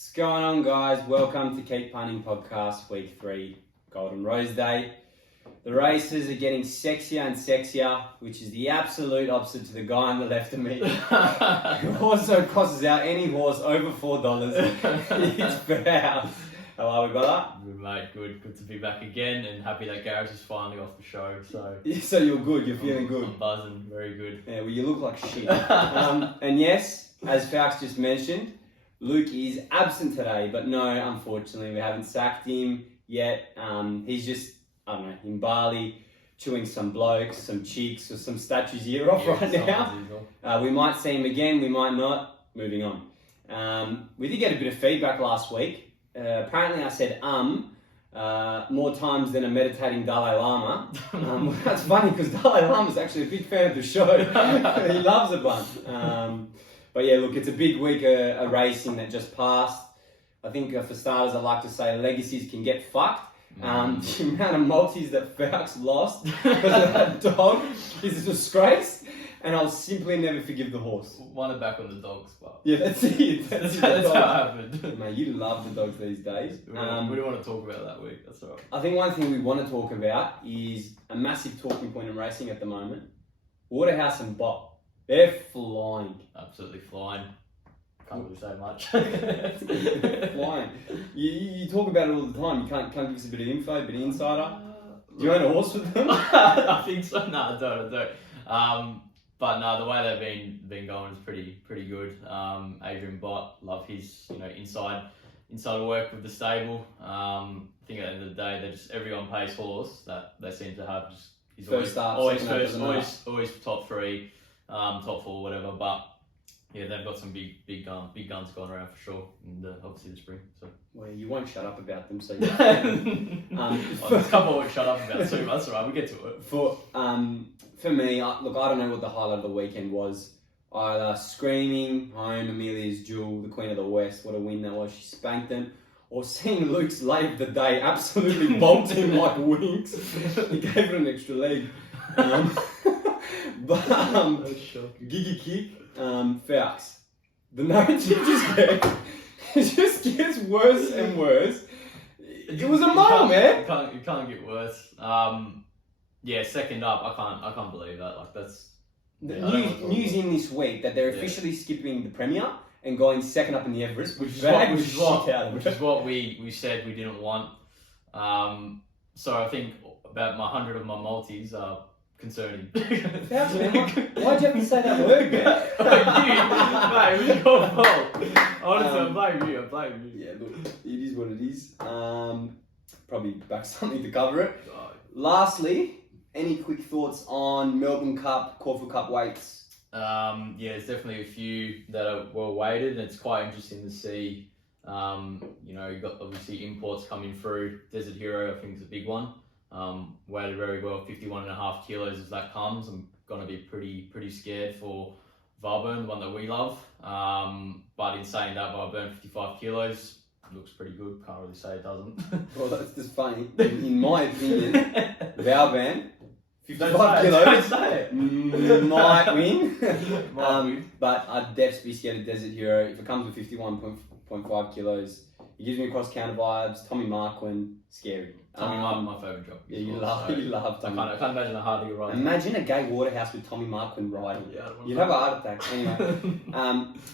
What's going on, guys? Welcome to Keep Punting Podcast, Week 3, Golden Rose Day. The races are getting sexier and sexier, which is the absolute opposite to the guy on the left of me. Who also crosses out any horse over $4. It's FALCS. How are we, brother? Good, mate. Good to be back again, and happy that Gareth is finally off the show. So you're good, you're feeling good. I'm buzzing, very good. Yeah, well, you look like shit. And yes, as FALCS just mentioned, Luke is absent today, but no, unfortunately, we haven't sacked him yet. He's just, I don't know, in Bali, chewing some blokes, some cheeks, or some statues ear off right now. We might see him again, we might not. Moving on. We did get a bit of feedback last week. Apparently I said more times than a meditating Dalai Lama. That's funny because Dalai Lama's actually a big fan of the show. He loves it bunch. But yeah, look, it's a big week of racing that just passed. I think for starters, I'd like to say legacies can get fucked. The amount of multis that FALCS lost because of that dog is a disgrace. And I'll simply never forgive the horse. Won it back on the dogs, but yeah, that's it. That's how it happened. Mate, you love the dogs these days. We don't want to talk about that week. That's alright. I think one thing we want to talk about is a massive talking point in racing at the moment. Waterhouse and Bot, they're flying. Absolutely flying. Can't really say much. Flying. You talk about it all the time. You can't give us a bit of info, a bit of insider. Do you own a horse with them? I think so. No, I don't. But no, the way they've been going is pretty good. Adrian Bott, love his inside work with the stable. I think at the end of the day, they're just every on-pace horse that they seem to have. Just he's always top 3, top 4, whatever. But yeah, they've got some big guns going around for sure, and obviously the spring. So well, you won't shut up about them, so there's a couple won't shut up about too. That's alright. We'll get to it. For me, look, I don't know what the highlight of the weekend was. Either screaming home Amelia's Jewel, the Queen of the West, what a win that was. She spanked them. Or seeing Luke's late of the day absolutely bolt him like wings. He gave it an extra leg. Giggy kick, FALCS. The narrative just gets worse and worse. It was a mile, man. You can't get worse. Yeah, second up, I can't believe that. Like that's news in this week that they're officially skipping the Premier and going second up in the Everest, which is what we said we didn't want. So I think about 100 of my multis are concerning. Why'd you have to say that word, man? Mate, it was your fault. Honestly, I blame you. Yeah, look, it is what it is. Probably back something to cover it. Lastly, any quick thoughts on Melbourne Cup, Caulfield Cup weights? Yeah, there's definitely a few that are well weighted, and it's quite interesting to see. You've got obviously imports coming through. Desert Hero, I think, is a big one. Weighted very well, 51.5 kilos as that comes. I'm gonna be pretty scared for Varburn, the one that we love. But in saying that, Varburn 55 kilos. Looks pretty good, can't really say it doesn't. Well, that's just funny. In my opinion, Valban, 55 kilos, might win. But I'd definitely be scared of Desert Hero. If it comes with 51.5 kilos, it gives me cross-counter vibes. Tommy Marquand, scary. Tommy Marquand, my favourite job. Yeah, you love Tommy. I can't imagine how hard he rides. Imagine a gay Waterhouse with Tommy Marquand riding. Yeah, you'd have a heart attack. Anyway,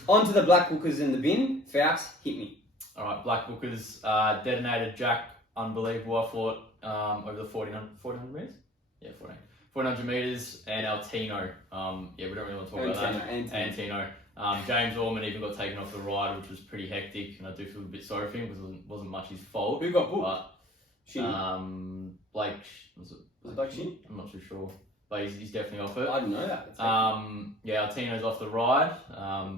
on to the BLACKBOOKERS in the bin. FALCS, hit me. Alright, BLACKBOOKERS, detonated Jack, unbelievable, I thought, over the 1400 metres? Yeah, 1400 metres, and Altino, we don't really want to talk about that. Antino. James Orman even got taken off the ride, which was pretty hectic, and I do feel a bit sorry for him because it wasn't much his fault. Who got booked? Blake, was it Blake Shin? I'm not too sure, but he's definitely off it. I didn't know that. Altino's off the ride,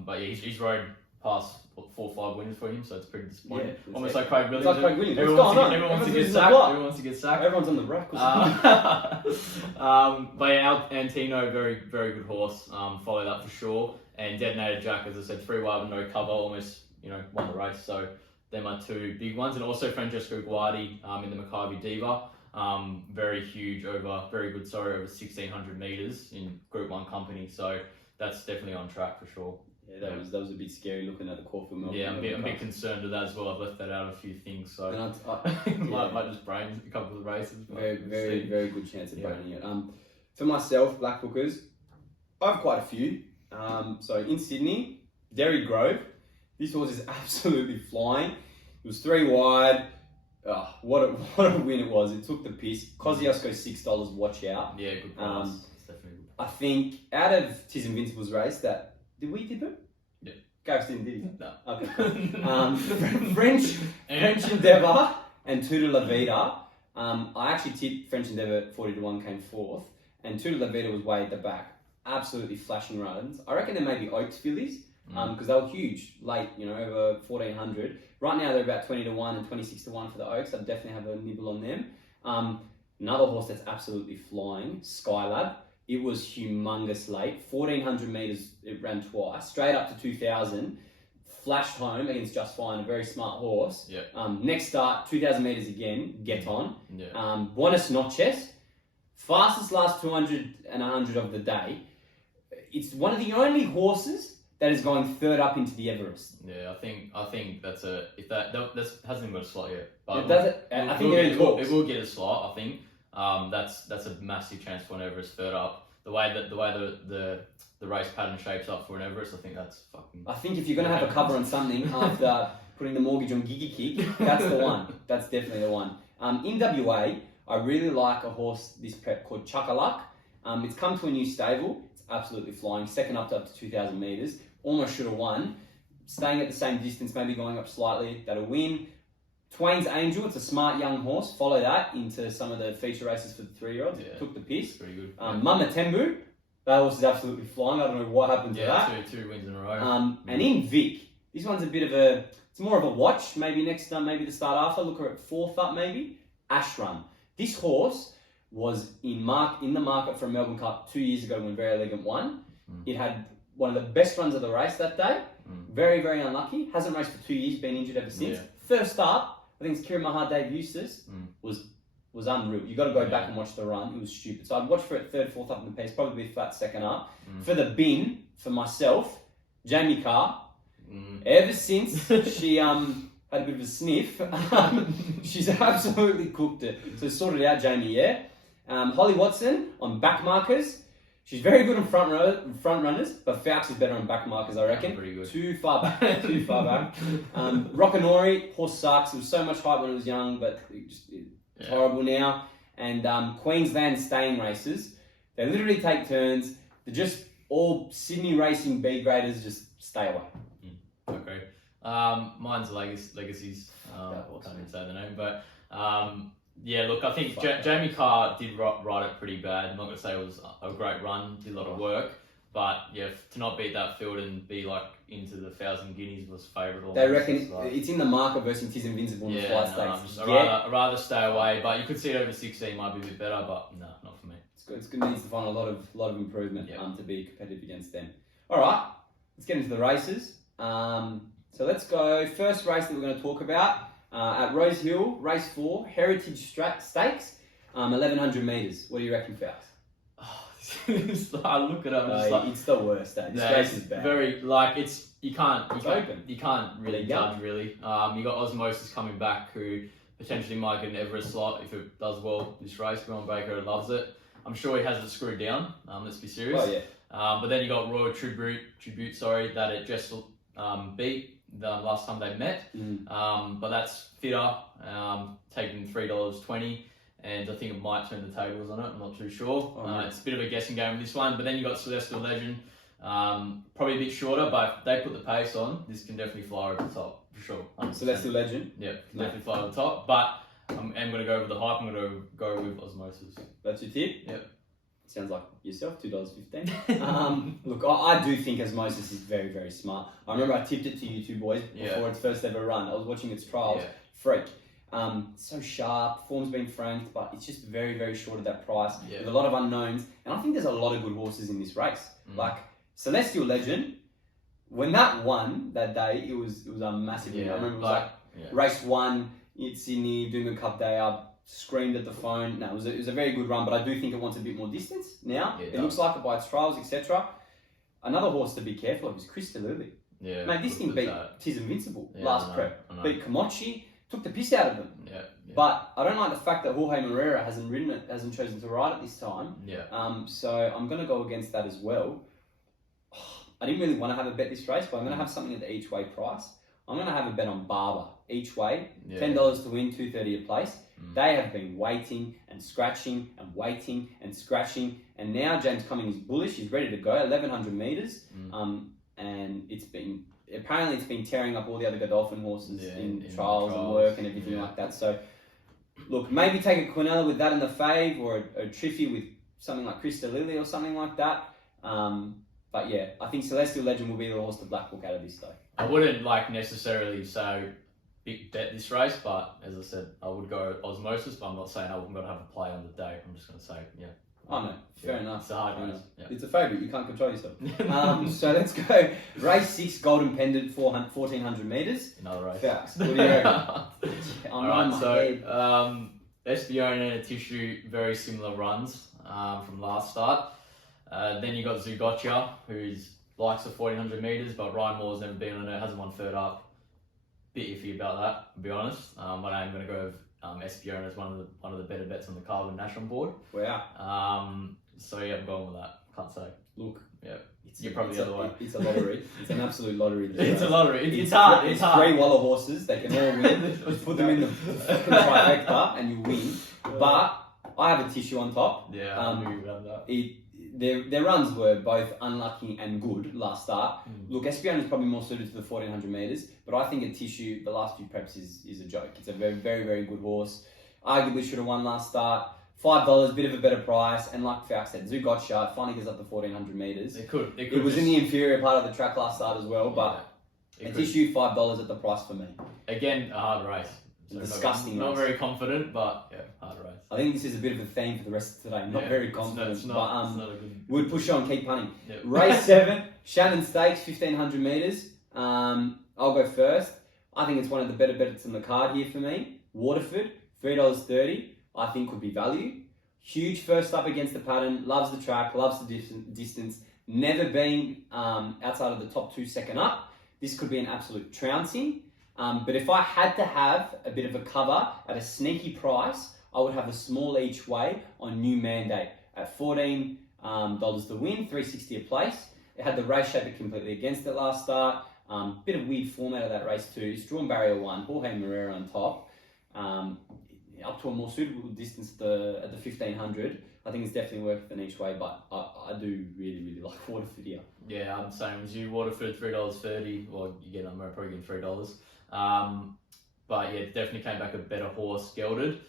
but yeah, he's rode past 4 or 5 winners for him, so it's pretty disappointing. Yeah, almost like Craig Williams. It's like Craig Williams. Everyone wants to get sacked. Everyone wants to get sacked. Everyone's on the rack. But yeah, Antino, very good horse. Follow that for sure. And Detonated Jack, as I said, 3 wide with no cover, almost won the race. So they're my 2 big ones, and also Francesco Guardi in the Maccabi Diva. Very huge, over 1600 metres in Group 1 company. So that's definitely on track for sure. Yeah, that was a bit scary looking at the Caulfield Melbourne. Yeah, I'm a bit concerned with that as well. I've left that out of a few things, so And might just brain a couple of races. Very good chance of braining it. For myself, Blackbookers, I have quite a few. So in Sydney, Derry Grove, this horse is absolutely flying. It was 3 wide. What a win it was. It took the piss. Kosciuszko $6, watch out. Yeah, good price. It's definitely good. I think out of Tis Invincible's race, did we tip it? Yeah. Gareth didn't, did he? No. Okay, cool. French Endeavour and Tutor La Vida. I actually tipped French Endeavour 40-1, came 4th, and Tutor La Vida was way at the back. Absolutely flashing runs. I reckon there may be Oaks fillies, because they were huge, late, over 1400. Right now they're about 20-1 and 26-1 for the Oaks. I'd definitely have a nibble on them. Another horse that's absolutely flying, Skylab. It was humongous late. 1400 metres, it ran twice, straight up to 2000. Flashed home against Just Fine, a very smart horse. Yeah. Next start, 2000 metres again, get on. Yeah. Buenos Noches, fastest last 200 and 100 of the day. It's one of the only horses that is going third up into the Everest. Yeah, I think that's that hasn't even got a slot yet. But It does it. I think they're in talks. It will get a slot. I think that's a massive chance for an Everest third up. The way the race pattern shapes up for an Everest, I think that's fucking. I think if you're gonna have a cover on something after putting the mortgage on Gigi Kick, that's the one. That's definitely the one. In WA, I really like a horse this prep called Chuckaluck. It's come to a new stable. It's absolutely flying. Second up to 2,000 metres. Almost should have won. Staying at the same distance, maybe going up slightly. That'll win. Twain's Angel, it's a smart young horse. Follow that into some of the feature races for the 3-year-olds. Yeah. Took the piss. Pretty good. Mama Tembu, that horse is absolutely flying. I don't know what happened to that. Two wins in a row. And in Vic, this one's a bit of it's more of a watch. Maybe next, maybe the start after. Look at 4th up, maybe. Ashrun. This horse was in the market for a Melbourne Cup 2 years ago when Very Elegant won. It had one of the best runs of the race that day. Very, very unlucky. Hasn't raced for 2 years, been injured ever since. Yeah. First up, I think it's Kieran Maher, Dave Eustace, was unreal. You got to go back and watch the run. It was stupid. So I'd watch for it 3rd, 4th up in the piece, probably be flat 2nd up. For the bin, for myself, Jamie Carr. Ever since she had a bit of a sniff, she's absolutely cooked it. So sorted out, Jamie, yeah. Holly Watson on back markers. She's very good on front runners, but FALCS is better on back markers, I reckon. Pretty good. Too far back. Rockanori, horse sucks. It was so much hype when it was young, but it's horrible now. And Queensland staying races, they literally take turns. They're just all Sydney racing B graders. Just stay away. Okay. Mine's Legacies. I can't even say the name, but yeah, look, I think Jamie Carr did ride it pretty bad. I'm not going to say it was a great run, did a lot of work, but yeah, to not beat that field and be like into the 1,000 guineas was favourable. They reckon it's in the market versus Tis Invincible in the flight stakes. I'd rather stay away, but you could see it over 16 might be a bit better, but no, not for me. It's good. Needs to find a lot of improvement to be competitive against them. All right, let's get into the races. So let's go. First race that we're going to talk about. At Rosehill, race 4, Heritage Stakes, 1,100 metres. What do you reckon, FALCS? I look it up. And it's the worst. This race is bad. Very you can't really judge really. You got Osmosis coming back, who potentially might get an Everest slot if it does well this race. Grant Baker loves it. I'm sure he has it screwed down. Let's be serious. Oh yeah. But then you got Royal Tribute. That it just beat the last time they met, but that's fitter, taking $3.20, and I think it might turn the tables on it. I'm not too sure. It's a bit of a guessing game with this one, but then you got Celestial Legend, probably a bit shorter, but if they put the pace on, this can definitely fly over the top for sure. 100%. Celestial Legend. Yeah, can definitely fly over the top, but I'm going to go over the hype. I'm going to go with Osmosis. That's your tip. Yep. Sounds like yourself, $2.15. Look, I do think Osmosis is very, very smart. I remember I tipped it to you two boys before its first ever run. I was watching its trials. Freak. So sharp, form's been franked, but it's just very, very short of that price. With a lot of unknowns. And I think there's a lot of good horses in this race. Like Celestial Legend, when that won that day, it was a massive win. I remember it was race 1 in Sydney, doing a Cup day up. Screamed at the phone. No, it was a very good run, but I do think it wants a bit more distance now. It looks like it by its trials, etc. another horse to be careful of is PRELUDE. Yeah. Mate, this thing beat Tis Invincible last prep. I know. Beat Komochi, took the piss out of them. Yeah. But I don't like the fact that Jorge Moreira hasn't ridden it, hasn't chosen to ride it this time. Yeah. So I'm going to go against that as well. I didn't really want to have a bet this race, but I'm going to have something at the each way price. I'm going to have a bet on Barber each way, $10 to win, $2.30 a place. They have been waiting and scratching and waiting and scratching, and now James Cummings is bullish. He's ready to go, 1,100 meters, and it's been tearing up all the other Godolphin horses in trials and work and everything like that. So, look, maybe take a Quinella with that in the fave, or a Triffy with something like PRELUDE or something like that. But yeah, I think Celestial Legend will be the horse to black book out of this though. I wouldn't necessarily say big bet this race, but as I said, I would go Osmosis, but I'm not saying I'm going to have a play on the day. I'm just going to say, Oh no, fair enough. It's a hard race. It's a favourite, you can't control yourself. So let's go. Race 6, Golden Pendant, 1,400 metres. Another race. Facts. What do you reckon? Alright, so Espione and Tissue, very similar runs from last start. Then you got Zugotcha, who likes the 1,400 metres, but Ryan Moore's never been on it, hasn't won third up. Bit iffy about that, to be honest. But I'm going to go with Espione as one of the better bets on the card with Nash on board. Wow. So yeah, I'm going with that. Can't say. Look. Yeah. You're probably the other way. It's a lottery. It's an absolute lottery. It's a lottery. It's hard. It's hard. 3 Waller horses. They can all win. Just put them in the trifecta and you win. But I have a Tissue on top. Yeah, I knew you would have that. Their runs were both unlucky and good last start. Look, Espione is probably more suited to the 1,400 metres, but I think a Tissue, the last few preps is a joke. It's a very, very, very good horse. Arguably should have won last start. $5, bit of a better price, and like Falk said, Zugotcha finally gets up to 1,400 metres. It was in the inferior part of the track last start as well, but a Tissue, $5 at the price for me. Again, a hard race. So Disgusting. Not very confident, but hard race. I think this is a bit of a theme for the rest of today. Not very confident, it's not a good... we'd push on, keep punting. Race 7, Shannon Stakes, 1,500 metres. I'll go first. I think it's one of the better bets on the card here for me. Waterford, $3.30. I think would be value. Huge first up against the pattern. Loves the track, loves the distance. Never been outside of the top 2 second up. This could be an absolute trouncing. But if I had to have a bit of a cover at a sneaky price, I would have a small each way on New Mandate at $14 to win, $3.60 a place. It had the race shape completely against it last start. Bit of weird format of that race too. It's drawn barrier 1, Jorge Moreira on top. Up to a more suitable distance at the 1,500. I think it's definitely worth an each way, but I do really, really like Waterford here. Yeah, I'm the same as you. Waterford, $3.30. Well, I'm probably getting $3. But yeah, definitely came back a better horse, gelded.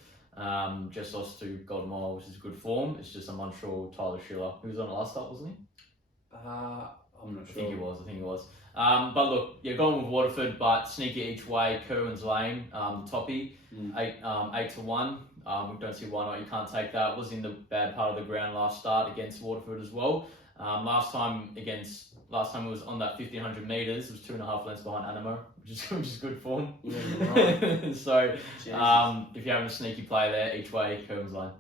Just lost to Golden Mile, which is good form. It's just I'm unsure Tyler Schiller, who was on the last start, wasn't he? I'm not sure. I think he was. But look, you're going with Waterford, but sneaky each way. Kerwin's Lane, toppy, 8 to 1. We don't see why not. You can't take that. It was in the bad part of the ground last start against Waterford as well. Last time it was on that 1,500 metres. It was 2.5 lengths behind Animo, which is good form. Yeah, right. So if you're having a sneaky play there, each way, Kerwin's Lane.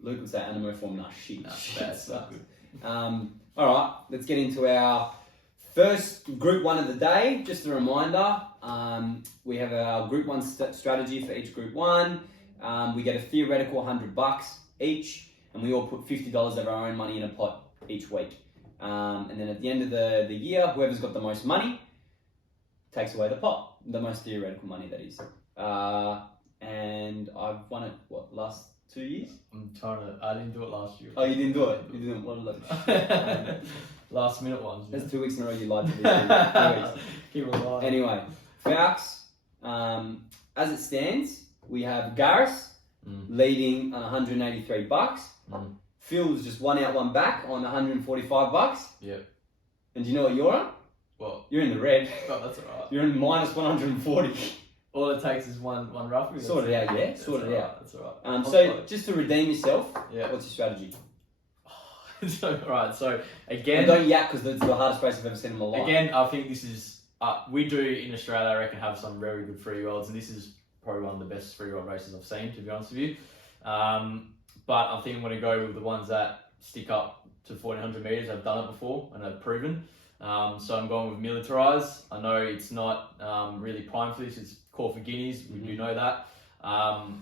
Luke would say Animo form. Nah, shit. Bad stuff. All right, let's get into our first Group 1 of the day. Just a reminder, we have our Group 1 strategy for each Group 1. We get a theoretical $100 each, and we all put $50 of our own money in a pot each week. And then at the end of the year, whoever's got the most money takes away the pot, the most theoretical money that is. And I've won it, last 2 years? I didn't do it last year. Oh, you didn't do it? You didn't? What a last minute ones. That's 2 weeks in a row you lied to me. 2 weeks. Keep it alive. Anyway, Falks, as it stands, we have Garris leading on $183. Phil's just one out, one back on $145. Yep. And do you know what you're on? What? You're in the red. Oh, that's alright. You're in minus 140. All it takes is one rough. Sort it out, yeah. Sort it out. That's alright. So just to redeem yourself, what's your strategy? So again, and don't yak because it's the hardest race I've ever seen in my life. Again, I think this is we do in Australia. I reckon have some very good 3-year-olds, and this is probably one of the best 3-year-old races I've seen, to be honest with you. But I think I'm going to go with the ones that stick up to 1400 meters. I've done it before and I've proven. So I'm going with militarized. I know it's not really prime for this. It's Caulfield Guineas. We do know that.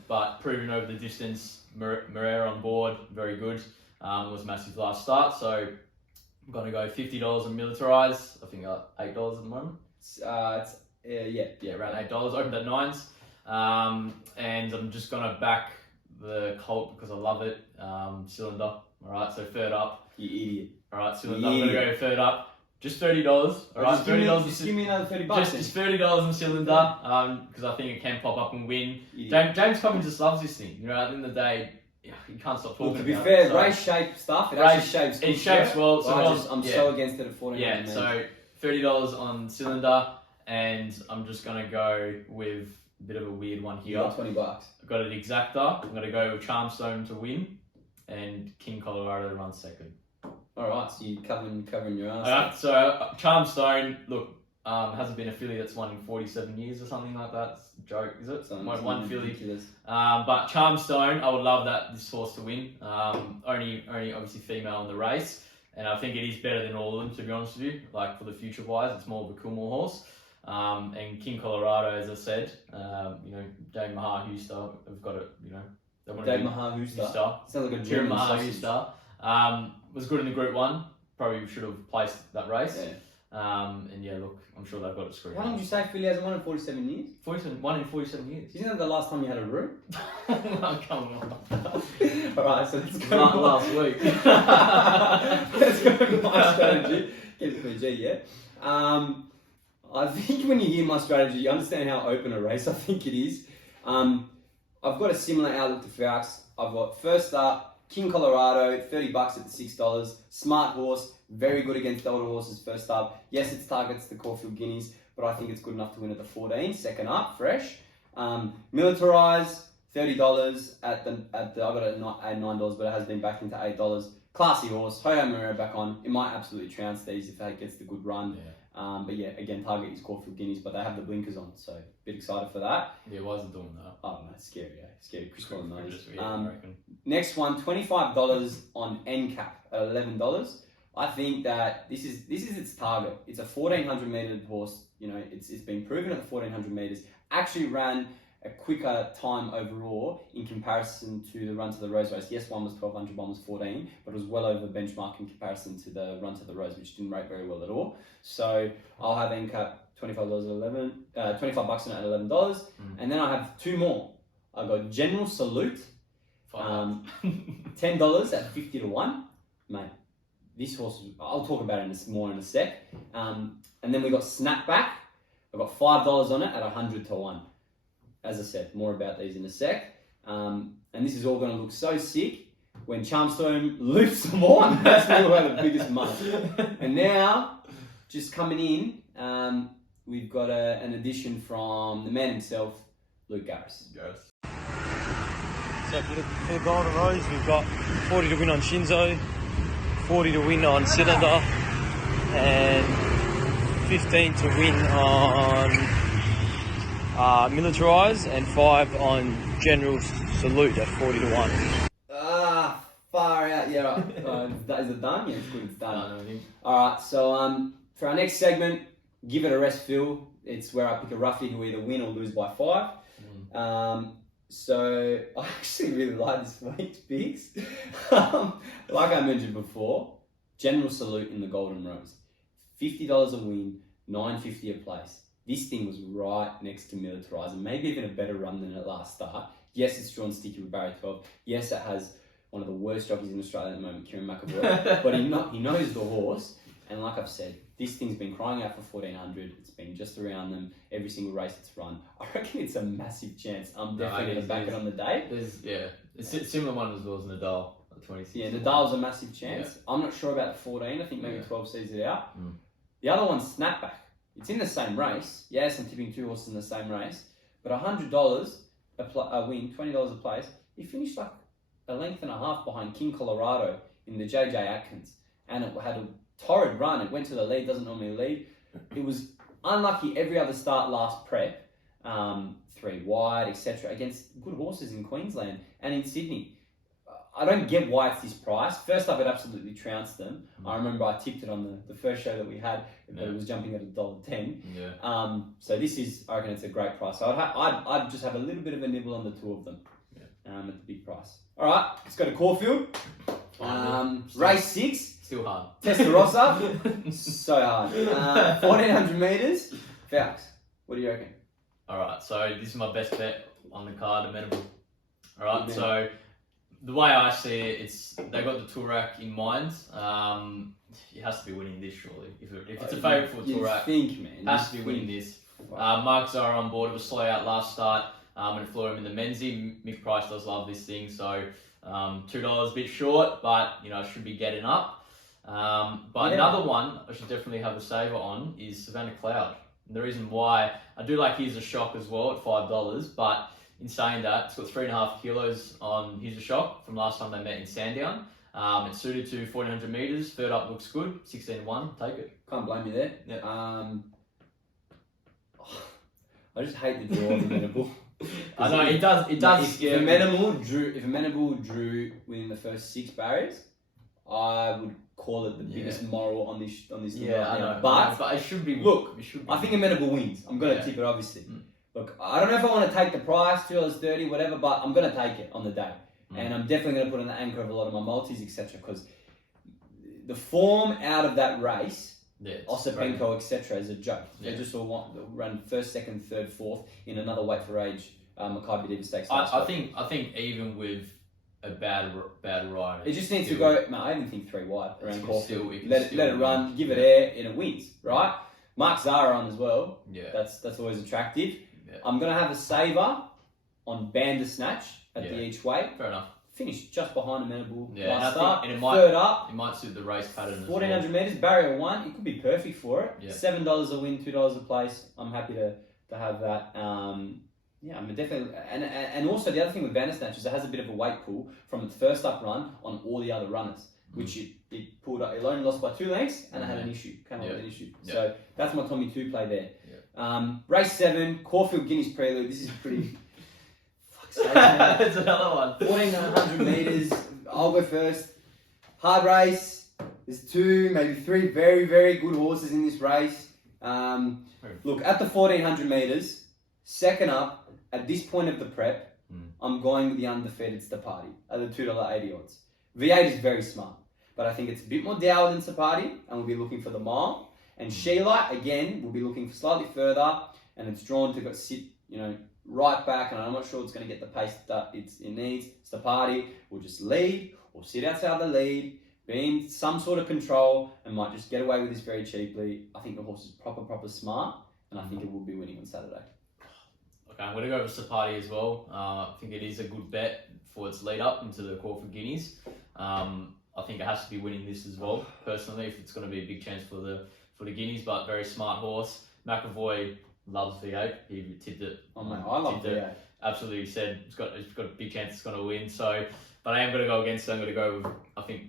But proven over the distance. Marrero on board, very good. Was massive last start. So I'm going to go $50 on militarized. I think $8 at the moment. Yeah, around $8. Opened at 9s. And I'm just going to back the Colt because I love it. Cylinder. All right, so third up. You idiot. All right, cylinder. I'm going to go third up. Just $30. All right, $30. Just give me another $30. Just $30 in cylinder. Because I think it can pop up and win. James Cummins just loves this thing. You know, at the end of the day, you can't stop talking to be about fair, it. So, race shape stuff, it actually shapes good. It shapes well. So I'm so against it at 14. Yeah, so $30 on cylinder, and I'm just going to go with a bit of a weird one here. You got $20. I've got an exacta. I'm going to go with Charmstone to win, and King Colorado to run second. Alright, so you're covering your ass. Alright, so Charmstone, look, hasn't been a filly that's won in 47 years or something like that. It's a joke, is it? One filly. But Charmstone, I would love this horse to win. Only obviously female in the race. And I think it is better than all of them, to be honest with you. Like for the future wise, it's more of a Coolmore horse. And King Colorado, as I said, Dave Maher-Huster have got it, Dave Maher-Huster. Sounds like a German Maher-Huster. Was good in the Group 1. Probably should have placed that race. Yeah. And yeah, look, I'm sure they've got it screwed. How long did you say filly hasn't won in 47 years? 1 in 47 years. Isn't that the last time you had a root? Oh, come on. Alright, so let's go. Last week. Let's go with my strategy. Get it PG, yeah? I think when you hear my strategy, you understand how open a race I think it is. I've got a similar outlook to FALCS. I've got first up, King Colorado, $30 at the $6. Smart horse, very good against older horses first up. Yes, it targets the Caulfield Guineas, but I think it's good enough to win at the 14. Second up, fresh. Militarized, $30 at the I got it at $9, but it has been back into $8. Classy horse, Ho-Ho Marrero back on. It might absolutely trounce these if it gets the good run. Yeah. But yeah, again, target is Caulfield Guineas, but they have the blinkers on, so a bit excited for that. Yeah, why is it doing that? Oh no, it's scary, yeah. Scary. Chris Collins knows. I reckon. Next one, $25 on NCAP at $11. I think that this is its target. It's a 1400 meter horse. It's been proven at the 1400 meters. Actually ran a quicker time overall in comparison to the run to the Rose race. Yes, one was 1200, one was 14, but it was well over benchmark in comparison to the run to the Rose, which didn't rate very well at all. So I'll have NCAP $25 at $25 at $11, and then I have two more. I got General Salute, $10 at 50 to 1, mate. This horse, I'll talk about it more in a sec. And then we got Snapback. I got $5 on it at 100 to 1. As I said, more about these in a sec. And this is all going to look so sick when Charmstone loops them on. That's going to have the biggest month. And now, just coming in, we've got an addition from the man himself, Luke Garris. So for the Golden Rose, we've got 40 to win on Shinzo, 40 to win on Cylinder, and 15 to win on Militarized, and 5 on General Salute at 40 to 1. Far out. Yeah, right. Is it done? Yeah, it's good. It's done. Alright, so for our next segment, give it a rest, Phil. It's where I pick a roughie who either win or lose by 5. So I actually really like this week's picks. Like I mentioned before, General Salute in the Golden Rose, $50 a win, $9.50 a place. This thing was right next to Militarized, and maybe even a better run than at last start. Yes, it's drawn sticky with Barry 12. Yes, it has one of the worst jockeys in Australia at the moment, Kieran McAvoy. But he knows the horse, and like I've said, this thing's been crying out for 1400. It's been just around them every single race it's run. I reckon it's a massive chance. I'm definitely going to back it on the day. It's a similar one as well as Nadal at 26. Yeah, Nadal's a massive chance. Yeah. I'm not sure about the 14. I think maybe 12 sees it out. The other one's Snapback. It's in the same race. Yes, I'm tipping two horses in the same race. But $100 a win, $20 a place. He finished like a length and a half behind King Colorado in the JJ Atkins. And it had a torrid run. It went to the lead, doesn't normally lead. It was unlucky every other start last prep, 3 wide, etc., against good horses in Queensland and in Sydney. I don't get why it's this price. First up, it absolutely trounced them. I remember I tipped it on the first show that we had, but it was jumping at $1.10. Yeah. So this is, I reckon it's a great price. So I'd just have a little bit of a nibble on the two of them at the big price. All right, let's go to Caulfield. Race 6. Still hard. TESTA ROSSA. So hard. 1,400 metres. FALCS, what do you reckon? All right, so this is my best bet on the card, amenable. All right, so the way I see it, they got the Tourak in mind. It has to be winning this, surely. If it's a favourite for Tourak, it has to be winning this. Mark Zara on board. It was slow out last start, and it flew him in the Menzie. Mick Price does love this thing, so $2 a bit short, but you know, should be getting up. But another one I should definitely have a saver on is Savannah Cloud. And the reason why I do like Here's a Shock as well at $5, but in saying that, it's got 3.5 kilos on Here's a Shock from last time they met in Sandown. It's suited to 1,400 metres. Third up looks good. 16-1. Take it. Can't blame you there. Yeah. I just hate the draw of amenable. I know it does. It does. If amenable drew within the first 6 barriers, I would call it the biggest moral on this. Yeah, I know. But it should be. Look, it should be. I think amenable wins. I'm gonna tip it, obviously. Look, I don't know if I want to take the price, $2.30, whatever, but I'm gonna take it on the day, and I'm definitely gonna put on the anchor of a lot of my multis, etc. Because the form out of that race. Osipenko, etc. is a joke. They just all want to run first, second, third, fourth in another weight for age Maccabi Diva Stakes. I think even with a bad rider, it just needs to go. Man, I even think 3 wide around Caulfield. Let it run, give it air, and it wins. Right? Mark Zara on as well. Yeah, that's always attractive. Yeah. I'm gonna have a saver on Bandersnatch at the each way. Fair enough. Finished just behind amenable. Yeah, last start. And third up. It might suit the race pattern. 1,400 metres, barrier 1. It could be perfect for it. Yeah. $7 a win, $2 a place. I'm happy to have that. Yeah, I mean definitely. And also the other thing with Bandersnatch is it has a bit of a weight pull from its first up run on all the other runners, which it pulled up. It only lost by 2 lengths and it had an issue. Came up with an issue. Yeah. So that's my Tommy 2 play there. Yeah. Race 7, Caulfield Guineas Prelude. This is pretty. That's another one. 1,400 metres. I'll go first. Hard race. There's 2, maybe 3 very, very good horses in this race. Look, at the 1,400 metres, second up, at this point of the prep, I'm going with the undefeated Stapati at the $2.80 odds. V8 is very smart, but I think it's a bit more dour than Stapati, and we'll be looking for the mile. And Sheila, again, will be looking for slightly further, and it's drawn to sit, right back, and I'm not sure it's going to get the pace that it needs. Stapati will just lead or sit outside the lead, be in some sort of control, and might just get away with this very cheaply. I think the horse is proper smart, and I think it will be winning on Saturday. Okay, I'm going to go with Stapati as well. I think it is a good bet for its lead up into the Caulfield Guineas. I think it has to be winning this as well, personally, if it's going to be a big chance for the Guineas, but very smart horse. McAvoy loves V8. He tipped it. Oh man, I love V8. Absolutely said it's got a big chance it's going to win. So, but I am going to go against it. I'm going to go with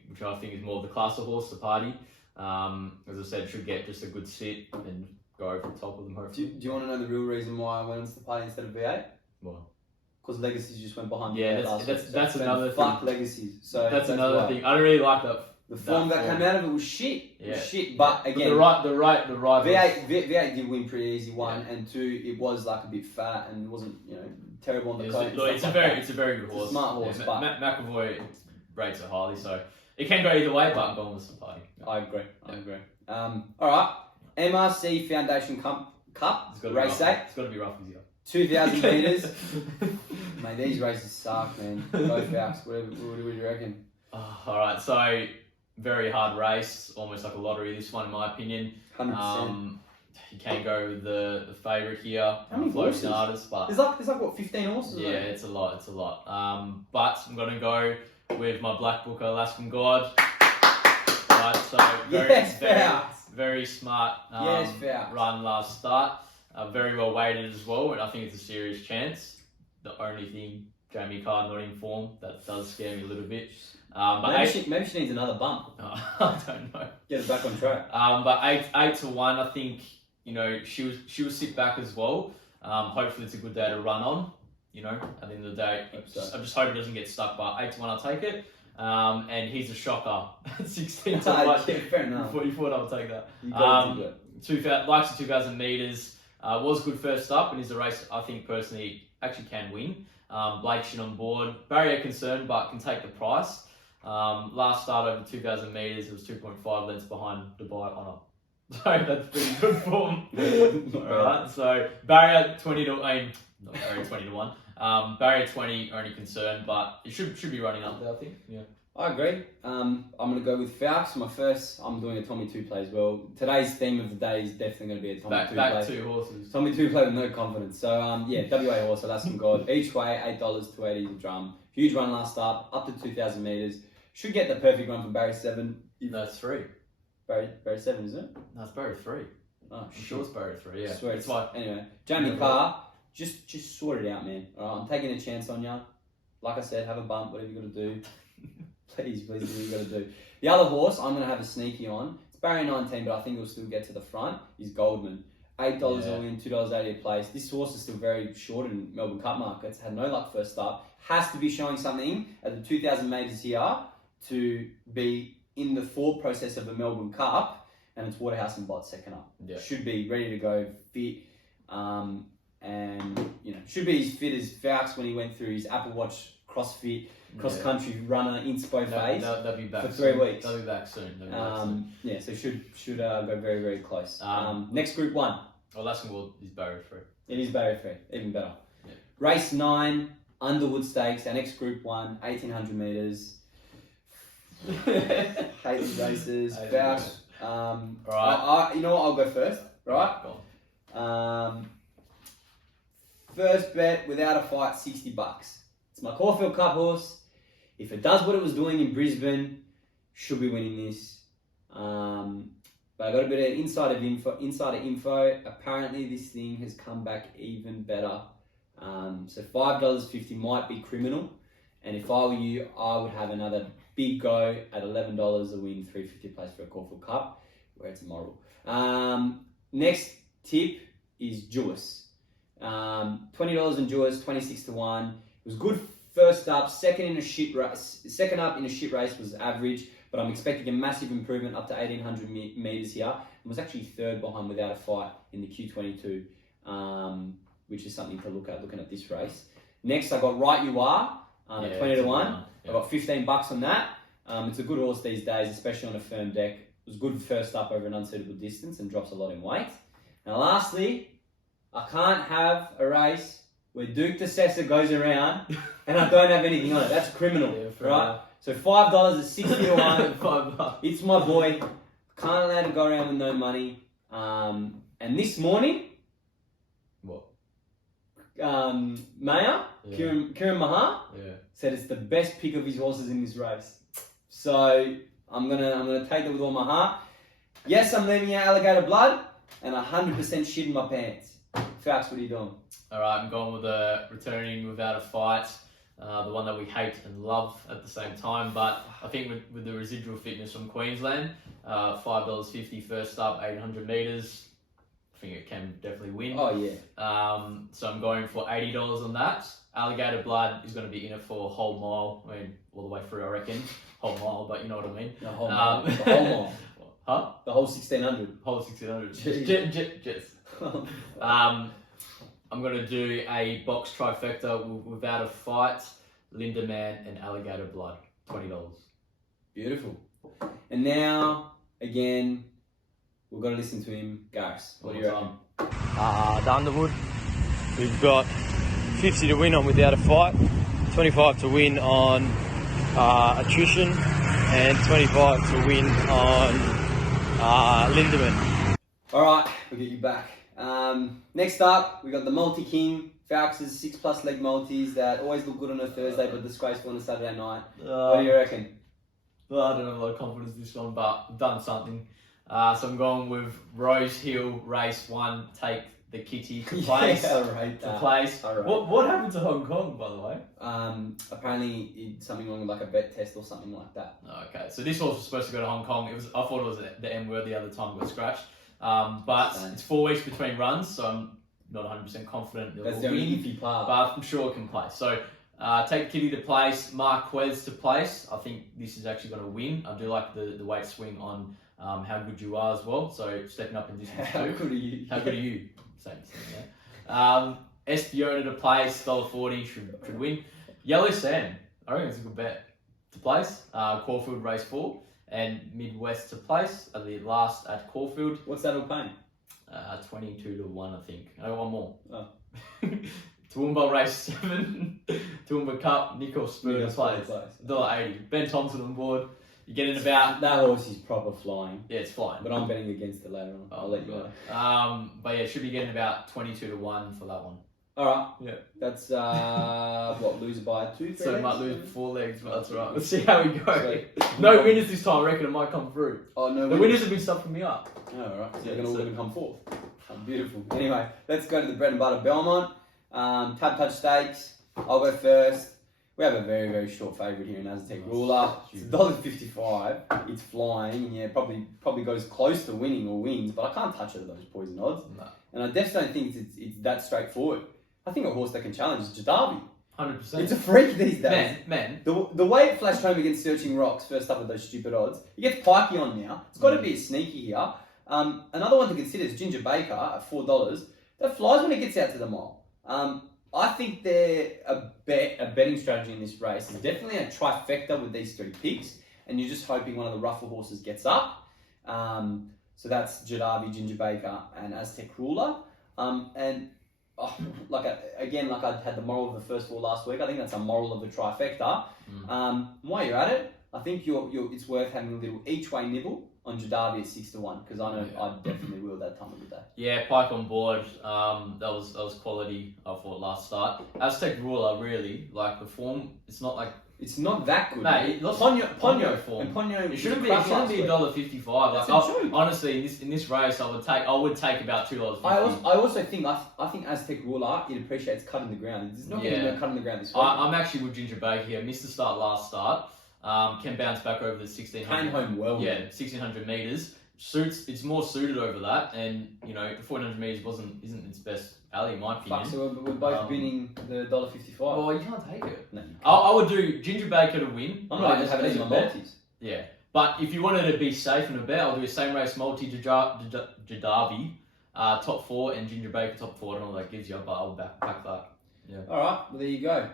which I think is more of the class of horse, the party. As I said, should get just a good sit and go over the top of them. Hopefully. Do you want to know the real reason why I went on Stapati instead of V8? Why? Because Legacies just went behind. Yeah, that's another thing. Fuck Legacies. So that's another thing. I don't really like that. The form that came out of it was shit. Yeah. It was shit. But again, the right. V8 did win pretty easy. 1 and 2. It was like a bit fat and wasn't terrible on the coat. It's a very good horse. It's a smart horse. Yeah, but McAvoy rates it highly, so it can go either way. But I'm going with Stapati. I agree. All right. MRC Foundation Cup race 8. It's got to be rough as you. 2,000 metres. Mate, these races suck, man. Both FALCS. What do you reckon? All right, so very hard race, almost like a lottery. This one, in my opinion. 100%. You can go with the favourite here. How many horses? But there's like what, 15 horses? Yeah, it's a lot. But I'm gonna go with my Black Booker Alaskan God. Right, so very smart run last start. Very well weighted as well, and I think it's a serious chance. The only thing, Jamie Carr not in form, that does scare me a little bit. But maybe she needs another bump. I don't know. Get it back on track. But 8-1, I think she will sit back as well. Hopefully it's a good day to run on. At the end of the day, I just hope it doesn't get stuck. But 8-1, I'll take it. And he's a shocker at 16 to 1. Yeah, fair enough. You thought I would take that. You got to do it. Likes of 2,000 metres. Was good first up, and is a race I think personally actually can win. Blake Shin on board. Barrier concern, but can take the price. Last start over 2,000 metres, it was 2.5 lengths behind Dubai Honour. So that's pretty good form. Alright, so barrier 20 to, not barrier 20 to 1. Barrier 20 only concern, but it should be running up there, I think. Yeah. I agree. I'm going to go with Falc's. My first, I'm doing a Tommy 2 play as well. Today's theme of the day is definitely going to be a Tommy 2 play. Back 2 horses. Tommy 2 play with no confidence. So, yeah, WA horse, Alaskan God. Each way, $8 to 80 the drum. Huge run last start, up to 2,000 metres. Should get the perfect run for Barrier 7. No, it's 3. Barrier 7, is it? No, it's barrier 3. Oh, I'm sure it's barrier 3, yeah. Swear It's like, anyway, Jamie Carr, just sort it out, man. Alright, I'm taking a chance on you. Like I said, have a bump, whatever you got to do. Please do what you got to do. The other horse I'm going to have a sneaky on. It's barrier 19, but I think it'll still get to the front. Is Goldman. $8 all in, $2.80 a place. This horse is still very short in Melbourne Cup markets. Had no luck first up. Has to be showing something at the 2,000 metres here to be in the thought process of the Melbourne Cup, and it's Waterhouse and Bott second up. Yeah. Should be ready to go, fit, and should be as fit as Falc's when he went through his Apple Watch CrossFit cross-country runner inspo phase they'll be back for 3 weeks. They'll be back soon. Yeah, so should go very, very close. Next Group 1. Well, last one is barrier 3. It is barrier 3, even better. Yeah. Race 9, Underwood Stakes, our next Group 1, 1,800 metres. Hate these races. Falc's. Right. You know what? I'll go first. Right. Go on. First bet without a fight, $60. It's my Caulfield Cup horse. If it does what it was doing in Brisbane, should be winning this. But I got a bit of insider info. Apparently, this thing has come back even better. So $5.50 might be criminal. And if I were you, I would have another big go at $11 a win, $3.50 place for a Caulfield Cup, where it's immoral. Next tip is Jewess. $20 in Jewess, 26 to 1. It was good first up. Second up in a shit race was average, but I'm expecting a massive improvement up to 1,800 metres here. It was actually third behind without a fight in the Q22, which is something to look at looking at this race. Next, I got Right You Are. 20 to 1. Yeah. I got $15 on that. It's a good horse these days, especially on a firm deck. It was good first up over an unsuitable distance and drops a lot in weight. And lastly, I can't have a race where Duke de Sessa goes around and I don't have anything on it. That's criminal, right? So $5 is 60 to 1. $5. It's my boy. Can't allow to go around with no money. And this morning, what? Maya, Kieran Maher, said it's the best pick of his horses in this race. So I'm gonna take it with all my heart. Yes, I'm leaving out Alligator Blood, and 100% shit in my pants. Falc's, what are you doing? All right, I'm going with returning without a fight. The one that we hate and love at the same time, but I think with the residual fitness from Queensland, $5.50 first up, 800 metres. I think it can definitely win. Oh yeah. So I'm going for $80 on that. Alligator Blood is going to be in it for a whole mile. I mean, all the way through, I reckon. Whole mile, but you know what I mean. The whole mile. The whole mile. Huh? The whole 1,600. Whole 1,600. Just. I'm going to do a box trifecta without a fight. Lindemann and Alligator Blood. $20. Beautiful. And now, again, we've got to listen to him. Gareth, what do you reckon? The Underwood. We've got 50 to win on without a fight, 25 to win on attrition, and 25 to win on Lindemann. All right, we'll get you back. Next up, we got the Multi King. Falc's 6+ leg multis that always look good on a Thursday but disgraceful on a Saturday night. What do you reckon? Well, I don't have a lot of confidence in this one, but I've done something. So I'm going with Rosehill Race 1, take the kitty to place. Yeah, right. To place. Right. What happened to Hong Kong, by the way? Apparently it's something wrong with like a bet test or something like that. Okay, so this horse was supposed to go to Hong Kong. I thought it was the M word the other time, got scratched. But it's 4 weeks between runs, so I'm not 100% confident. That's the only iffy part. But I'm sure it can play. So Take Kitty to place, Marquez to place. I think this is actually going to win. I do like the weight swing on how good you are as well. So stepping up in distance How too. good are you? How good are you? Same thing, yeah. Espiona to place, $1.40 should win. Yellow Sand, I reckon it's a good bet to place. Caulfield race 4 and Midwest to place are the last at Caulfield. What's that all paying? 22 to 1, I think. I got one more. Oh. Toowoomba race 7, Toowoomba Cup, Nico Spur to place. $1.80. Ben Thompson on board. You're getting about... That horse is proper flying. Yeah, it's flying. But I'm betting against it later on. I'll let you know. But yeah, should be getting about 22 to 1 for that one. Alright. Yeah. That's, what, loser by 2, 3 So legs? it might lose 4 legs, but that's right. Let's see how we go. So, No winners this time, I reckon it might come through. Oh, no The winners have been stuffing me up. Oh, alright. So Yeah, they're all so- going to come forth. Oh, beautiful. Anyway, let's go to the bread and butter Belmont. TABTOUCH Stakes. I'll go first. We have a very, very short favourite here in Aztec Ruler. It's $1.55. It's flying, and yeah, probably goes close to winning or wins, but I can't touch it at those poison odds. No. And I definitely don't think it's that straightforward. I think a horse that can challenge is Jadavi. 100%. It's a freak these days. Man. The way it flashed home against Searching Rocks, first up with those stupid odds, he gets Pikey on now. It's got to be a sneaky here. Another one to consider is Ginger Baker at $4. That flies when it gets out to the mile. I think they're a betting strategy in this race. It's definitely a trifecta with these 3 picks, and you're just hoping one of the rougher horses gets up. So that's Jadavi, Ginger Baker, and Aztec Ruler. Like I had the moral of the first 4 last week. I think that's a moral of the trifecta. While you're at it, I think it's worth having a little each way nibble on Jadavi at 6 to 1 because I know I definitely will that time of the day. Yeah, Pike on board. That was quality. I thought last start. Aztec Ruler really like the form. It's not like It's not that good. Mate, it lost Ponyo form. And Ponyo it shouldn't be $1.55. That's Like, true. honestly, in this race, I would take about $2.50. I also think Aztec Ruler, it appreciates cutting the ground. There's not going to be no cutting the ground this week. I'm actually with Ginger Baker here. Missed the start last start. Can bounce back over the 1600. Came home well. Yeah, 1600 meters. It's more suited over that, and the 1400 meters isn't its best alley in my opinion. Fuck, so we're both winning the $1.55. Well, you can't take it. No, you can't. I would do Ginger Baker to win. I'm not even having as any a bet. multis. Yeah, but if you wanted to be safe in a bet, I'll do a same race multi Jadavi, top 4, and Ginger Baker top 4. I don't know what that gives you, but I'll back that. Yeah. All right, well there you go.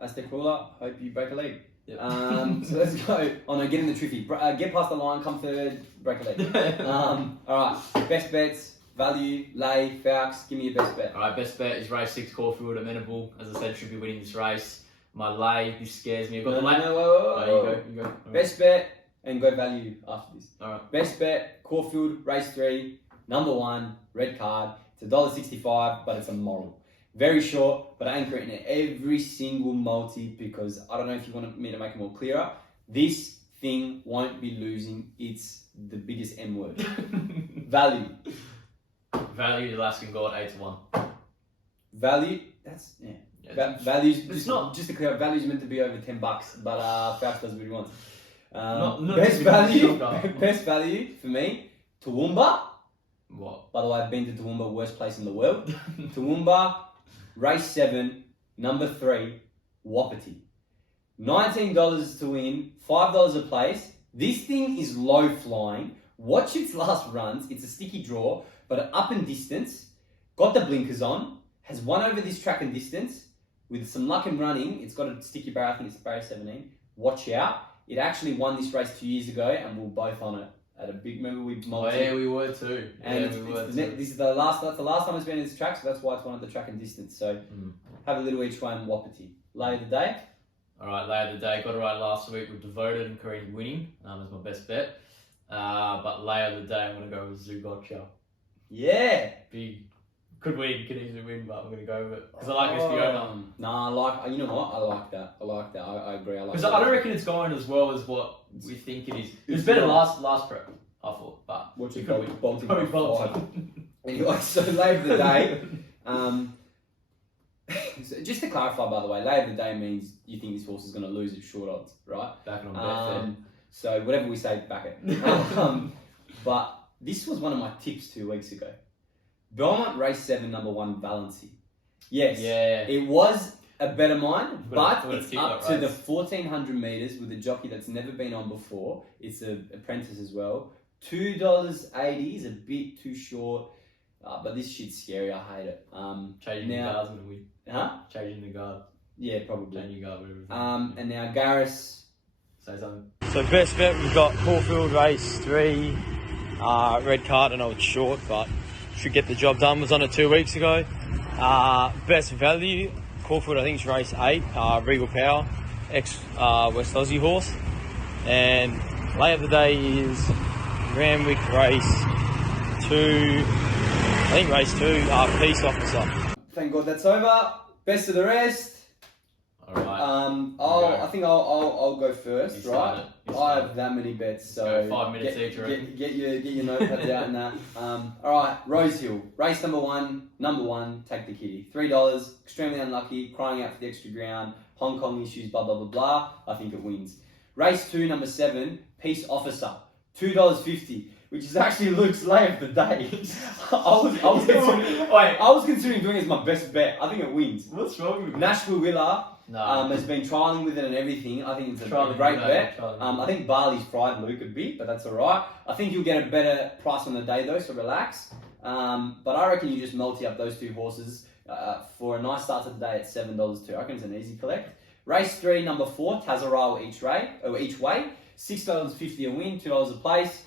Aztec Ruler, hope you break a leg. Yep. So let's go. Oh no, get in the triffy. Get past the line, come third, break a leg. All right, best bets, value, lay, Falcs. Give me your best bet. All right, best bet is race 6 Caulfield Amenable. As I said, should be winning this race. My lay, this scares me. I've got the lay. You go. Best bet and go value after this. All right. Best bet, Caulfield, race 3, number 1, red card. It's $1.65, but it's a moral. Very short, but I anchor it in every single multi because I don't know if you want me to make it more clearer. This thing won't be losing. It's the biggest M word. Value. Value, the Alaskan God, 8 to 1. Value, that's, yeah. Values, It's not. just to clear up, value's meant to be over $10, but Falcs does what he wants. Not Best really value, shocker. best value for me, Toowoomba. What? By the way, I've been to Toowoomba, worst place in the world. Toowoomba, race 7, number 3, Wapiti. $19 to win, $5 a place. This thing is low flying. Watch its last runs. It's a sticky draw, but up in distance. Got the blinkers on. Has won over this track and distance. With some luck in running, it's got a sticky barrier. I think it's barrier 17. Watch out. It actually won this race 2 years ago, and we're both on it at a big. Remember we multi. Oh, yeah, we were too. And this is the last. That's the last time it's been in this track, so that's why it's won at the track and distance. So have a little each way in Wapiti. Lay of the day. All right, lay of the day. Got it right last week with Devoted and Kareem winning. As my best bet. But lay of the day, I'm gonna go with Zugotcha. Yeah. Big. Could win, could easily win, but I'm gonna go with it because I like Espiona. Nah, you know what? I like that. I agree. I like. Because I don't reckon it's going as well as what we think it is. It was better last prep, I thought, but What's it your could be bolting? probably by 5. bolting. Anyway, so lay of the day. So just to clarify, by the way, lay of the day means you think this horse is going to lose at short odds, right? Back on bet So whatever we say, back it. But this was one of my tips 2 weeks ago. Belmont race 7, number 1, Valency. Yes. Yeah. It was a better mind, but What a it's kick up that to the race. 1400 meters with a jockey that's never been on before. It's an apprentice as well. $2.80 is a bit too short, but this shit's scary. I hate it. Changing the guard's gonna win. Huh? Changing the guard. Yeah, probably. Changing guard, whatever. And now Garris. Say something. So best bet, we've got Caulfield race 3, red card. I know it's short, but should get the job done. Was on it 2 weeks ago. Best value, Caulfield, I think it's race 8, Regal Power, ex West Aussie horse. And lay of the day is Ramwick race 2, I think race 2, Peace Officer. Thank God that's over. Best of the rest. Alright. I think I'll go first, You right? start it. I have that many bets, so Go 5 minutes each, right? get your notepads out and that. Alright, Rosehill, race number one, take the kitty. $3, extremely unlucky, crying out for the extra ground, Hong Kong issues, blah blah blah blah. I think it wins. Race 2, number 7, Peace Officer, $2.50. Which is actually Luke's lay of the day. I was considering doing it as my best bet. I think it wins. What's wrong with you? Nashville Willer No. has been trialling with it and everything. I think it's a Trialling great with bet. it, trialling. I think Barley's fried Luke a bit, but that's alright. I think you'll get a better price on the day though, so relax. But I reckon you just multi up those two horses for a nice start to the day at $7 too. I reckon it's an easy collect. Race 3, number 4, Tazarao each way, $6.50 a win, $2 a place.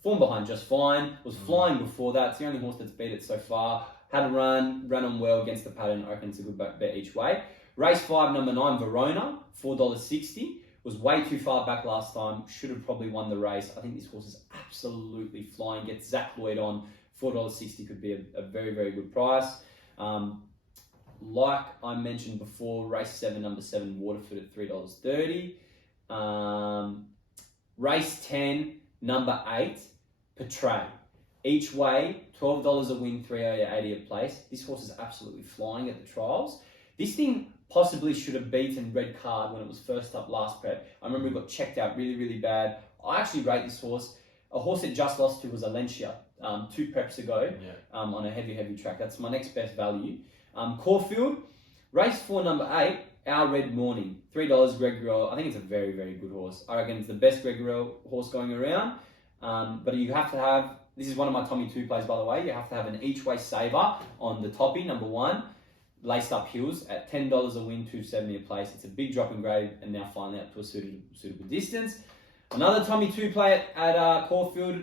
Form behind just fine. Was flying before that. It's the only horse that's beat it so far. Had a ran on well against the pattern. I reckon it's a good bet each way. Race 5, number 9, Verona, $4.60. Was way too far back last time. Should have probably won the race. I think this horse is absolutely flying. Gets Zach Lloyd on. $4.60 could be a very, very good price. Like I mentioned before, race 7, number 7, Waterford at $3.30. Race 10, number 8, Portray. Each way, $12 a win, $3.80 a place. This horse is absolutely flying at the trials. This thing possibly should have beaten Red Card when it was first up last prep. I remember it got checked out really, really bad. I actually rate this horse. A horse it just lost to was Alencia 2 preps ago on a heavy, heavy track. That's my next best value. Caulfield, race 4, number 8, Our Red Morning, $3, Greg Rowe. I think it's a very, very good horse. I reckon it's the best Greg Rowe horse going around. But you have to have, this is one of my Tommy 2 plays by the way, you have to have an each way saver on the toppy, number 1, laced up hills at $10 a win, $2.70 a place. It's a big drop in grade and now finally up to a suitable distance. Another Tommy 2 play at Caulfield,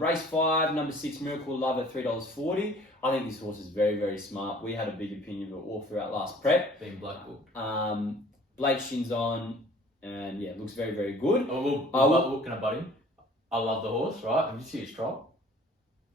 race 5, number 6, Miracle Love at $3.40. I think this horse is very, very smart. We had a big opinion of it all throughout last prep. Being black book. Blake Shin's on, and yeah, looks very, very good. Can I butt him? I love the horse, right? Did you see his trot?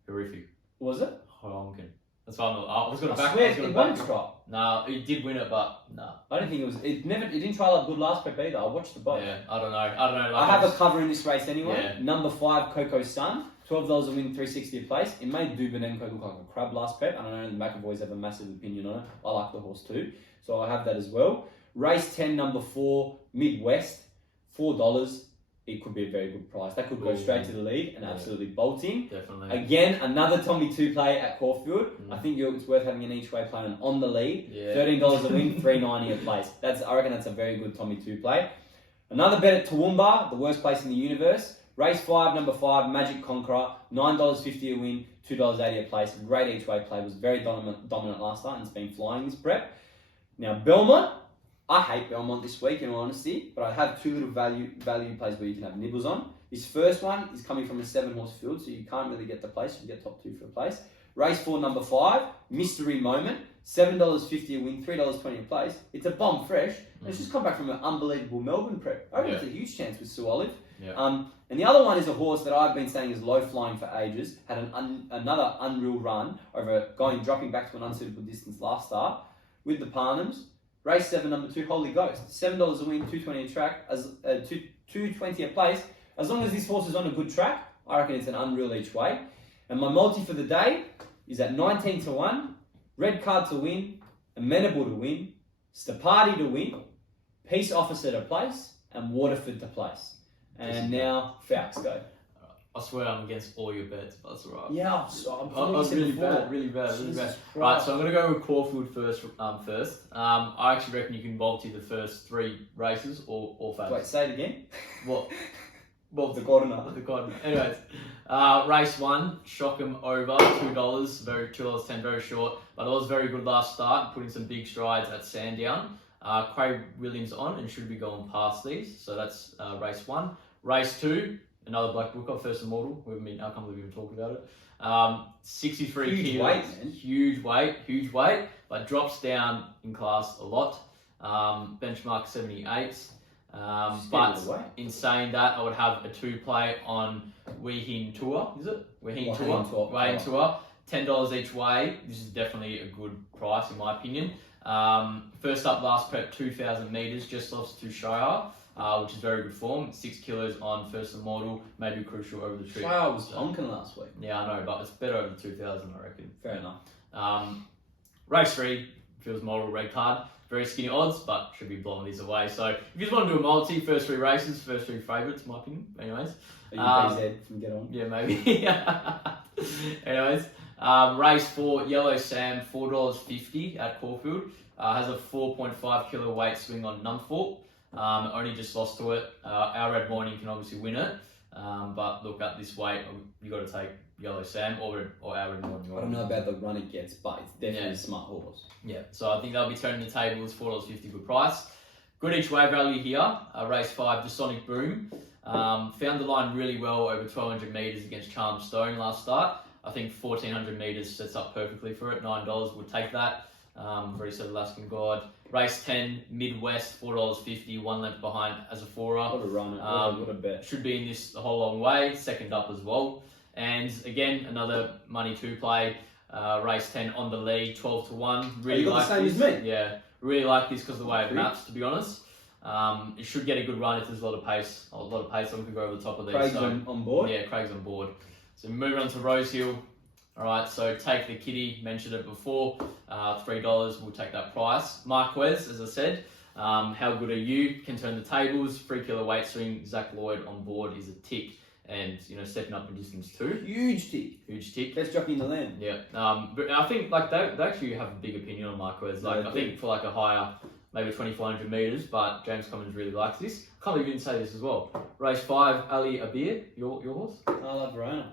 Horrific. Was it? Honking. That's why I was going to back it won its trot. No, he did win it, but no. I don't think it was. It didn't trial up good last prep either. I watched the boat. Yeah, I don't know. Like I have a cover in this race anyway. Yeah. Number 5, Coco Sun, $12 a win, $3.60 a place. It made Dubonenko look like a crab last prep. I don't know. The McAvoys have a massive opinion on it. I like the horse too, so I have that as well. Race 10, number 4, Midwest, $4. It could be a very good price. That could go straight to the lead and absolutely bolt in. Definitely. Again, another Tommy 2 play at Caulfield. I think it's worth having an each way plan on the lead. Yeah. $13 a win, $3.90 a place. I reckon that's a very good Tommy 2 play. Another bet at Toowoomba, the worst place in the universe. Race 5, number 5, Magic Conqueror, $9.50 a win, $2.80 a place. Great each way play. Was very dominant last night and it's been flying this prep. Now Belmont. I hate Belmont this week, in all honesty, but I have 2 little value plays where you can have nibbles on. This first one is coming from a 7-horse field, so you can't really get the place. You can get top 2 for a place. Race 4, number 5, Mystery Moment, $7.50 a win, $3.20 a place. It's a bomb fresh. It's just come back from an unbelievable Melbourne prep. I reckon it's a huge chance with Sue Olive. Yeah. And the other one is a horse that I've been saying is low flying for ages. Had another unreal run over dropping back to an unsuitable distance last start with the Parnhams. Race 7, number 2, Holy Ghost. $7 a win, $2.20 a track, $2.20 a place. As long as this horse is on a good track, I reckon it's an unreal each way. And my multi for the day is at 19 to 1, Red Card to win, Amenable to win, Stapati to win, Peace Officer to place, and Waterford to place. And now, FALCS go. I swear I'm against all your bets, but that's alright. Yeah, I was really bad. Right, so I'm gonna go with Caulfield first. I actually reckon you can multi the first 3 races or FALCS. Wait, say it again. What? Well, the corner. The corner. Anyways, race 1, shock 'em over $2, $2.10, very short, but it was very good last start, putting some big strides at Sandown. Craig Williams on and should be going past these, so that's race 1. Race 2, another Black Booker, first immortal. I can't believe we even talked about it. 63 huge kilos, weight, man. huge weight, but drops down in class a lot. Benchmark 78. But in saying that, I would have a 2 play on Weehin Tour. Is it Weehin Tour? Weehin Tour. $10 each way. This is definitely a good price in my opinion. First up, last prep, 2,000 meters, just lost to Shire, which is very good form. 6 kilos on first immortal, maybe crucial over the trip. Shire was honking last week. Yeah, I know, but it's better over 2,000, I reckon. Fair enough. Race 3, feels model red card. Very skinny odds, but should be blowing these away. So if you just want to do a multi, first 3 races, first 3 favourites, in my opinion. Anyways. Are you BZ from Get On? Yeah, maybe. Anyways. Race 4, Yellow Sam, $4.50 at Caulfield. Has a 4.5 kilo weight swing on Numthorpe. Only just lost to it. Our Red Morning can obviously win it. But look, at this weight, you got to take Yellow Sam or Our Red Morning. I don't know about the run it gets, but it's definitely a smart horse. Yeah, so I think they'll be turning the tables, $4.50 good price. Good each way value here. Race 5, the Sonic Boom. Found the line really well over 1,200 metres against Charm Stone last start. I think 1,400 metres sets up perfectly for it. $9 would take that. Very said Alaskan God. Race 10, Midwest, $4.50, 1 length behind as a 4er. What a run, what a bet. Should be in this the whole long way, second up as well. And again, another money 2 play. Race 10 on the lead, 12-1. Really you got like the same this. as me? Yeah, really like this because of the way it maps, to be honest. It should get a good run if there's a lot of pace. Someone could go over the top of these. Craig's on board? Yeah, Craig's on board. So moving on to Rosehill. Alright, so take the kitty, mentioned it before, $3, we'll take that price. Marquez, as I said, how good are you? Can turn the tables, 3 kilo weight swing, Zach Lloyd on board is a tick. And, stepping up in distance too. Huge tick. Best jockey in the land. Yeah, but I think like they actually have a big opinion on Marquez. Like I think for like a higher, maybe 2,400 metres, but James Commons really likes this. Can't believe you didn't say this as well. Race 5, Ali Abir, your horse? I love Verona.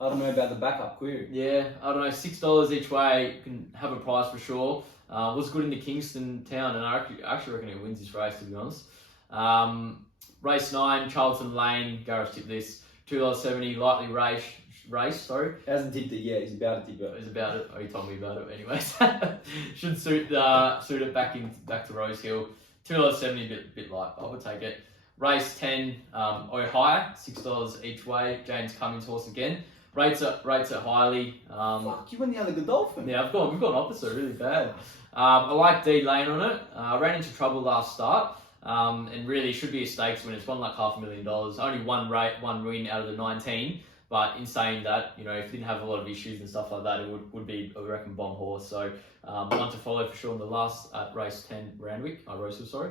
I don't know about the backup query. Yeah, I don't know, $6 each way, you can have a price for sure. Was good in the Kingston town, and I actually reckon he wins this race, to be honest. Race 9, Charlton Lane, Gareth tipped this, $2.70, lightly race, sorry. Hasn't tipped it yet, he's about to tip it. He's about it, he told me about it anyways. Should suit it back to Rosehill. $2.70, bit light, I would take it. Race 10, Ohio, $6 each way, James Cummings horse again. Rates it highly. Fuck, you went the other Godolphin. Yeah, we've gone opposite really bad. I like D Lane on it. Ran into trouble last start. And really should be a stakes win. It's won like $500,000. Only one win out of the 19. But in saying that, if it didn't have a lot of issues and stuff like that, it would be, I reckon, bomb horse. So one to follow for sure in the last race 10 Randwick, Rosehill, sorry.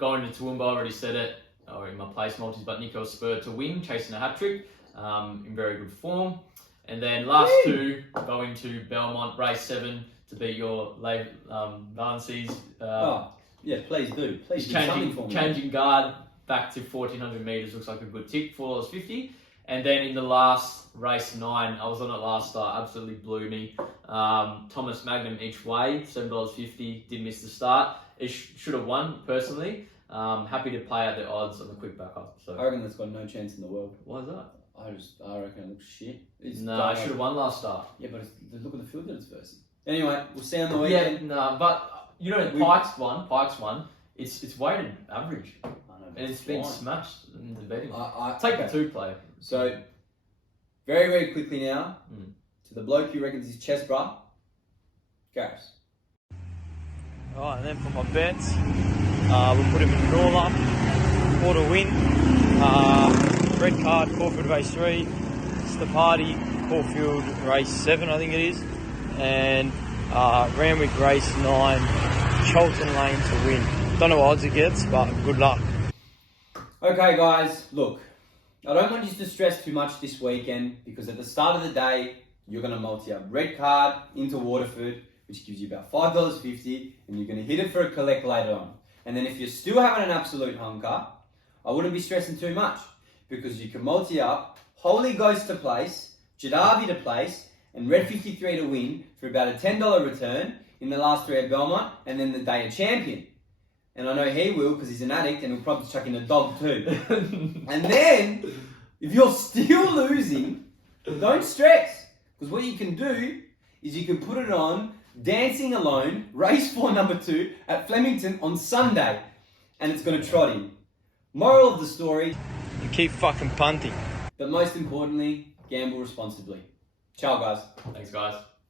Going to Toowoomba, I already said it, or in my place multis, but Nico Spur to win, chasing a hat trick. In very good form. And then last 2, going to Belmont, race 7 to beat your late Valencies. Yeah, please do. Please do something for me. Changing guard back to 1,400 metres, looks like a good tick, $4.50. And then in the last race 9, I was on it last start, absolutely blew me. Thomas Magnum each way, $7.50, did miss the start. It should have won, personally. Happy to play out the odds on the quick backup. So. I reckon that's got no chance in the world. Why is that? I reckon it looks shit. I should have won last start. Yeah, but look at the field that it's versing. Anyway, we'll see on the weekend. Yeah, no, but Pikes won. It's weighted average. I know, and it's been smashed in the betting. Take the 2 play. So, very, very quickly now, to the bloke who reckons he's chest bra, Gareth. Alright, and then for my bets, we'll put him in Norla, quarter win. Red card, Caulfield race 3, it's the party, Caulfield race 7 I think it is, and Randwick race 9, Charlton Lane to win. Don't know what odds it gets, but good luck. Okay guys, look, I don't want you to stress too much this weekend because at the start of the day, you're going to multi up red card into Waterford, which gives you about $5.50, and you're going to hit it for a collect later on. And then if you're still having an absolute hunker, I wouldn't be stressing too much because you can multi up Holy Ghost to place, Jadavi to place, and Red 53 to win for about a $10 return in the last 3 at Belmont, and then the day of champion. And I know he will because he's an addict and he'll probably chuck in a dog too. And then, if you're still losing, don't stress. Because what you can do is you can put it on Dancing Alone, race 4 number 2 at Flemington on Sunday. And it's going to trot in. Moral of the story. You keep fucking punting. But most importantly, gamble responsibly. Ciao guys. Thanks, guys.